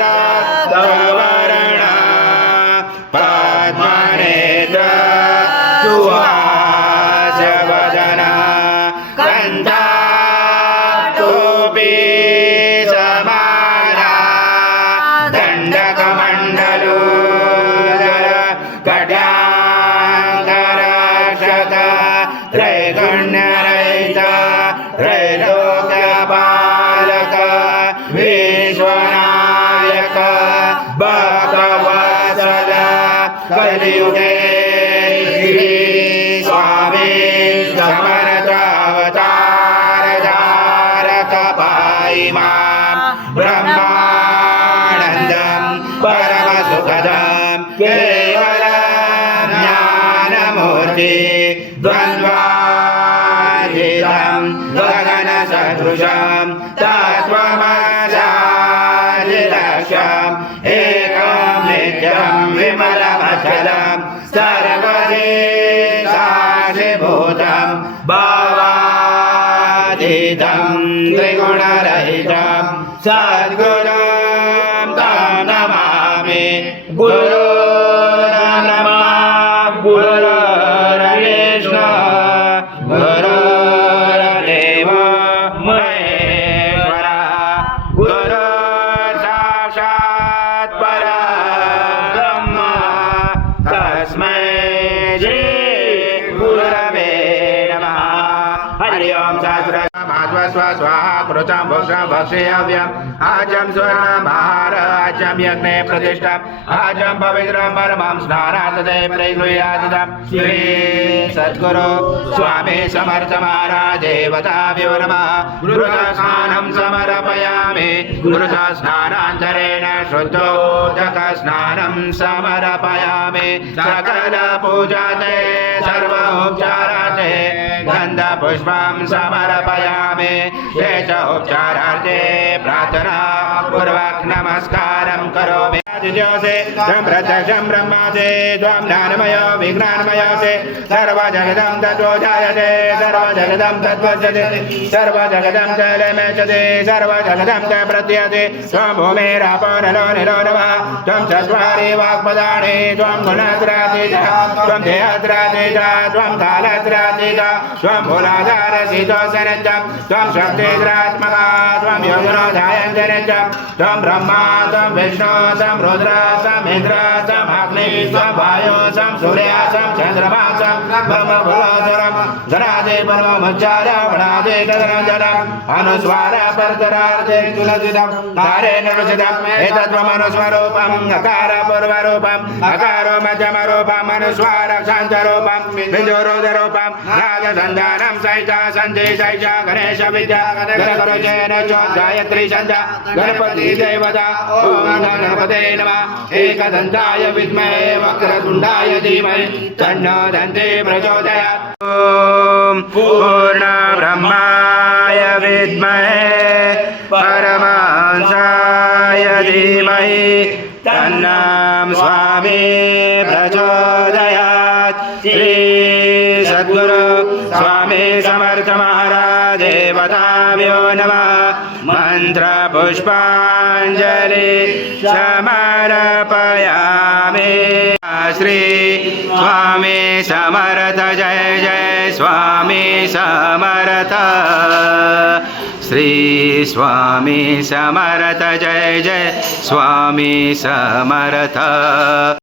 रक्तवर्णा पद्मनेत्र सुहासवदना कण्ठाटोपी समाना दण्डकमण्डलोदर कट्याङ्गरक्षक त्रैगुण्यरहित त्रैलोक्यपालक विश्वनायक भक्तवत्सल कलियुगे श्री स्वामी समर्थ अवतार धारक पाहि मां ब्रह्मानन्दं परमसुखदं केवलं ज्ञानमूर्ति द्वन्द्वातीतं गगनसदृशं तत्त्वमसादिलक्ष्यम् एकं नित्यं विमलमचलं सर्वदेशाधिभूतं भावातीतं त्रिगुणरहितं सद्गुरुं तं नमामि गुरुर्ब्रह्मा गुरुर्विष्णु गुरुर्देवो महेश्वरः गुरुर्साक्षात् परब्रह्म तस्मै श्री गुरवे नमः। हरि ओम सहस्र स्वाहा कृतं भोक्षं भक्षेयव्यम् आजं स्वर्णमहार आजं यज्ञे प्रतिष्ठम् आजं पवित्रं परमं स्नानार्थते प्रगृह्यादिदं श्री सद्गुरु स्वामी समर्थ महाराज देवताभ्यो नमः। गुरुस्नानं समर्पयामि गुरुस्नानान्तरेण शुद्धोदकस्नानं समर्पयामि सकल पूजाते सर्वोपचाराते गन्धपुष्पं समर्पयामि शेष उपचारार्थे प्रार्थना पूर्वक नमस्कारं करोमि। आदित्योसे प्रत्यक्षं ब्रह्मासे त्वं ज्ञानमय विज्ञानमयसे सर्वजगदं तत्त्वो जायते सर्वजगदं तद्वज्यते सर्वजगदं च लयमेचते सर्वजगदं च प्रत्ययते त्वं भूमिरापो नलो निलो नमः त्वं चत्वारि वाक्पदानि त्वं गुणत्रयातीतः त्वं देहत्रयातीतः त्वं कालत्रयातीतः त्वं मूलाधारसितोऽसनित्यं त्वं शक्तिद्रात्मका त्वं योगिनोऽध्यायन्तनित्यं त्वं ब्रह्मा त्वं विष्णु त्वं रुद्र त्वं इन्द्र त्वं अग्निः त्वं वायुः त्वं सूर्यः त्वं चन्द्रमा त्वं ब्रह्मभुवोदरं धनादि परममुच्चार्य वनादि तदनन्तरम् अनुस्वार परतरार्थे तुलसितं तारेण रुचितम् एतद्वमनुस्वरूपम् अकार पूर्वरूपम् अकारो मध्यमरूपम् अनुस्वार शान्तरूपम् बिन्दुरुदरूपम् राजसन्धानं सहिता सन्धि सहिता गणेश विद्या गणगुरुजयन गायत्री संध्या गणपति देवता ओम गणपते नमः। एकदन्ताय विद्महे वक्रतुण्डाय धीमहि तन्नो दन्ति प्रचोदयात्। ओम पूर्ण ब्रह्माय विद्महे परमहंसाय धीमहि तन्नो स्वामी प्रचोदयात्। श्री सद्गुरु स्वामी समर्थ महाराज देवताभ्यो नमः। मंत्र पुष्पांजलि समर्पयामि। श्री स्वामी समर्थ जय जय स्वामी समर्थ श्री स्वामी समर्थ जय जय स्वामी समर्थ।